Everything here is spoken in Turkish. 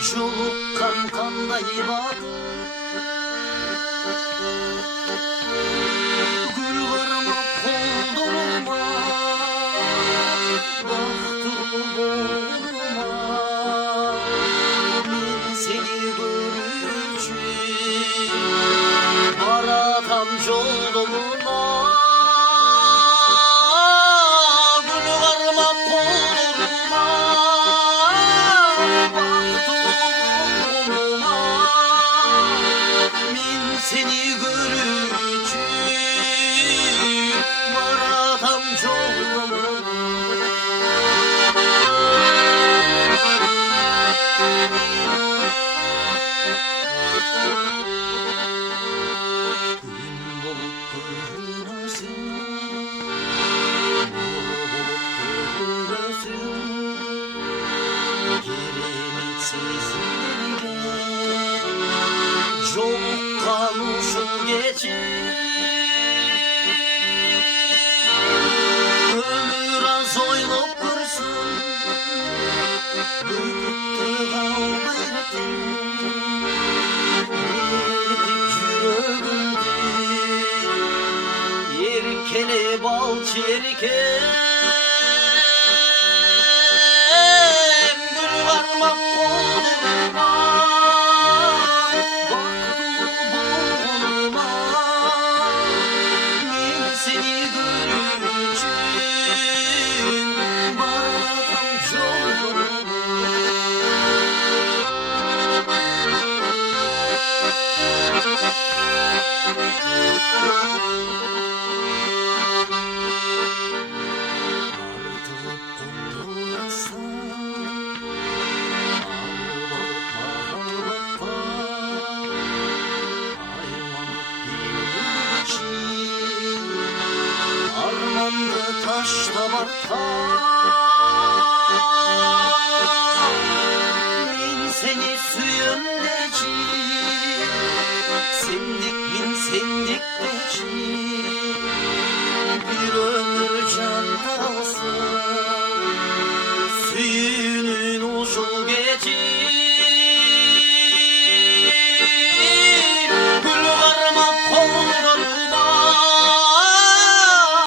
Çoluk kankandayı bak, gül varma koldurma, baktım oğluma. Ben seni görücü aratam yolumuna. Gül varma koldurma, seni görücü varatam yoluma. Gün bulup görünesin, nur bulup görünesin, kiremitsizlerine çok kanuşum geçir. Ömür az oynup dursun, bıkıttı kalbirdim, yerdik yüreğimdi. Yerkene balç yerken, gül varmak koluma. Seni görücü varatam yoluma. Artılıp kondurasın, ağırlanıp ağırlanıp aylanıp gelin. Armandı taş damarta, min seni suyundeci, sendik min sendik deci, bir ömür candasın.